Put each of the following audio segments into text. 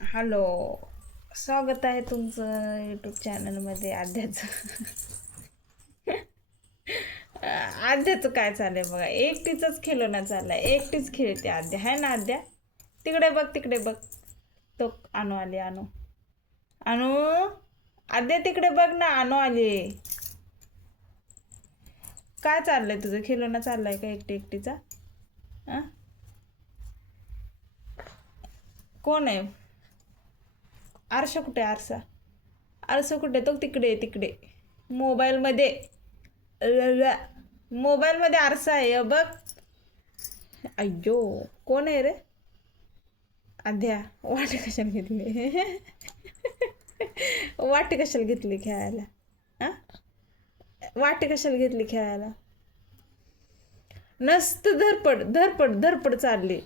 Hello, स्वागत आहे तुमचं यूट्यूब चॅनलमध्ये. आद्याचं काय चाललंय बघा, एकटीच खिलौना चाललाय, एकटीच खेळते आद्या, आहे ना आद्या? तिकडे बघ, तिकडे बघ. तो आणू आली, आणू आणू आद्या तिकडे बघ ना, आणू आली. काय चाललंय तुझं, खिलौना चाललाय का एकटी एकटीचा? कोण आहे? आरसा कुठे? आरसा आरसा कुठे? तो तिकडे तिकडे मोबाईलमध्ये. मोबाईलमध्ये आरसा आहे बघ. अय्यो, कोण आहे रे? आद्या, वाटी कशाला घेतली? वाटी कशाला घेतली खेळायला? हा, वाटी कशाला घेतली खेळायला? नसतं धरपड धरपड धरपड चालली,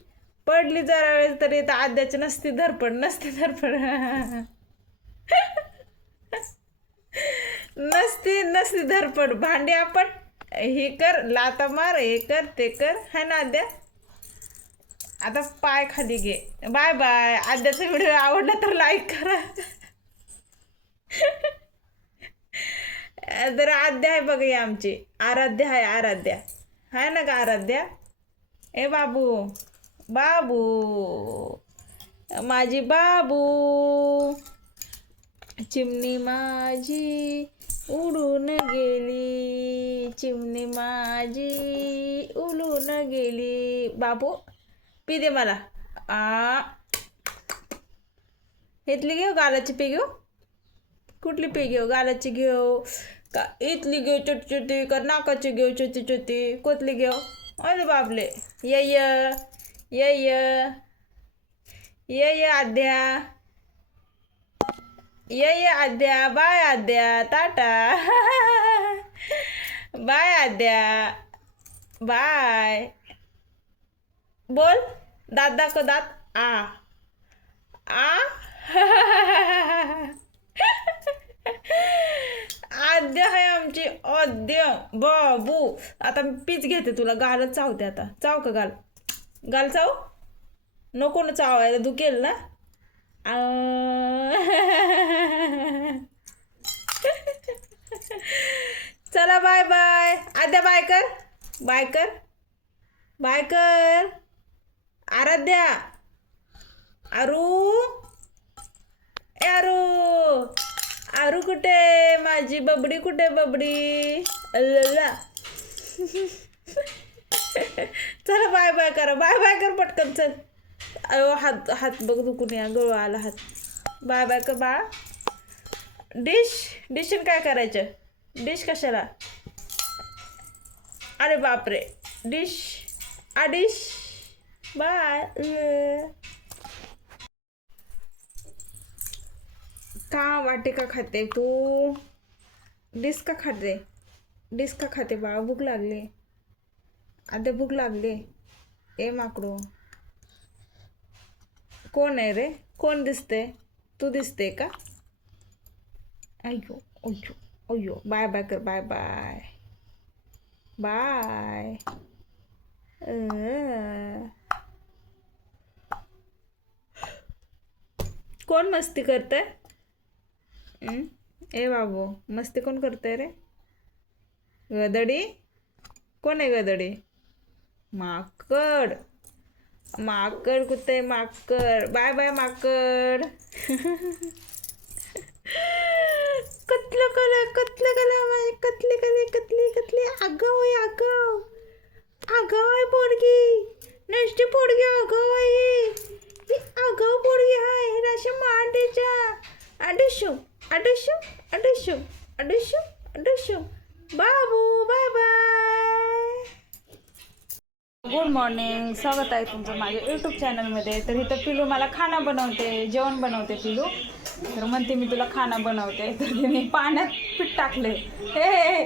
पडली जरा वेळेस तरी तर आद्याची नसती धरपड, नसती धरपड. नसती नसती धरपड. भांडी आपण हे कर, लाता मार, हे कर ते कर, है ना आद्या? आता पाय खाली घे. Bye bye. आद्याचा व्हिडिओ आवडला तर लाईक करा. तर आद्या आहे बघ, आमची आराध्या आहे, आराध्या आहे ना का आराध्या? ए बाबू, बाबू माझी बाबू, चिमणी माझी उडून गेली, चिमणी माझी उडून गेली. बाबू पी दे मला. इथली घेऊ, गालाची पी घेऊ? कुठली पी घेऊ? गालाची घेऊ का इथली घेऊ छोटी छोटी, का नाकाची घेऊ छोटी छोटी? कोतली घेऊ? अरे बापले. ये ये ये आद्या, ये आद्या. बाय आद्या, टाटा. बाय आद्या, बाय. बोल, दात दाखव, दात. आ आ. आद्या आहे आमची, आद्या बाबू. आता मी पीच घेते, तुला गालच चावते. आता चाव का गाल? गाल चाव नको ना, चावायला दुखेल ना. चला बाय बाय. आद्या बाय कर, बाय कर, बाय कर. आराध्या, आरू, ए आरू, आरू कुठे? माझी बबडी कुठे? बबडी अल्ला. चला बाय बाय करा, बाय बाय कर पटकन, चल. अयो, हात हात बघ दुखून, या गळू आला हात. बाय बाय कर बाळा. डिश डिश काय करायचं? डिश कशाला? अरे बापरे, डिश आ डिश. बाय. का वाटे का खाते तू? डिश का खाते? डिश का खाते बाळा? भूक लागली. आता भूक लागली. ए माकडू, कोण आहे रे? कोण दिसते? तू दिसते का? अय्यो अय्यो अय्यो. बाय बाय कर, बाय बाय, बाय. कोण मस्ती करते? ए बाबू, मस्ती कोण करते रे? गदडी. कोण आहे गदडी? माकड. माकड कुठे? माकड. बाय बाय माकड. कतलं कला, कतलं कला, माझी कतली कले, कतली कतली. आगाव आहे, आगाव, आगाव आहे पोरगी. नष्टी पोरगी आगाव आहे. ही आगाव पोरगी आहे. राशा मांडीच्या. अडशू अडशू अडशू अडशू अडशू. बाबू बाय बाय. Good morning. स्वागत आहे तुमचं माझ्या यूट्यूब चॅनलमध्ये. तर इथं पिलू मला खाना बनवते, जेवण बनवते पिलू. तर म्हणते मी तुला खाना बनवते. तर मी पाण्यात पीठ टाकले. हे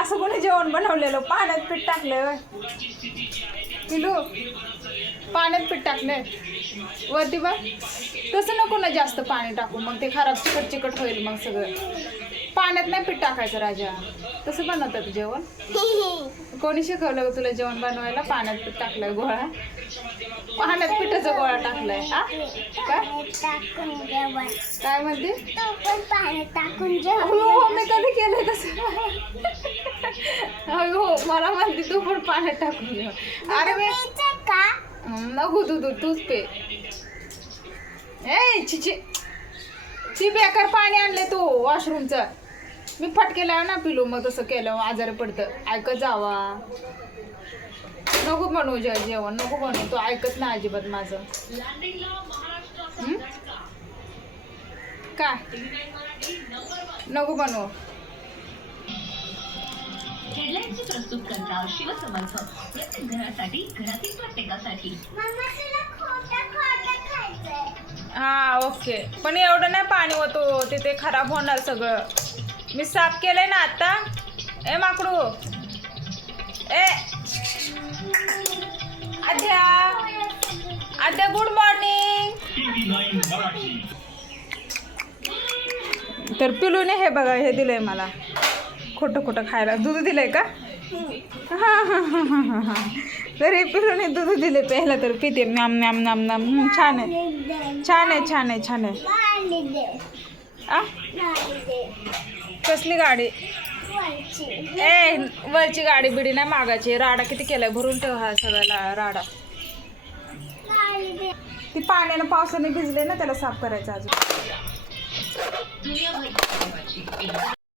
असं कोणी जेवण बनवलेलं? पाण्यात पीठ टाकलं पिलू, पाण्यात पीठ टाकलं वरती बघ. तसं नको ना जास्त पाणी टाकू, मग ते खराब चिकट चिकट होईल. मग सगळं पाण्यात नाही पीठ टाकायचं राजा. तसं बनवतात जेवण? कोणी शिकवलं तुला जेवण बनवायला? पाण्यात पीठ टाकलं गोळा. पाण्यात पिठाचा गोळा टाकलाय. हा काय म्हणते? हो मी कधी केलंय तसं. हो मला म्हणते तू पण पाण्यात टाकून घे. अरे मी नको तू तूच पे. ए ची बेकार पाणी आणले तू वॉशरूमचं. मी फटकेला ना पिलो मग तसं केलं आजारी पडतं. ऐकत जावा. नको बनवू जेवण नको बनवू. तू ऐकत ना अजिबात माझं. काय नको बनवू. हेडलाईनचे प्रस्तुत करता शिवसमर्थ. प्रत्येक घरासाठी घरातील प्रत्येकासाठी. हा ओके. पण एवढं नाही पाणी होतो तिथे खराब होणार सगळं. मी साफ केलंय ना आता. ए माकडू ए आद्या गुड मॉर्निंग. तर पिलूने हे बघा हे दिलंय मला खोटं खायला. दूध दिलंय का? हा तरी पिलूने दूध दिले प्यायला तर पिते. मॅम मॅम नाम नाम. छान आहे छान आहे छान आहे छान आहे. आ कसली गाडी? ए वरची गाडी बिडी नाही मागायची. राडा किती केलाय भरून ठेव हा सगळ्याला राडा. ती पाण्यानं पावसाने भिजले ना त्याला साफ करायचं अजून.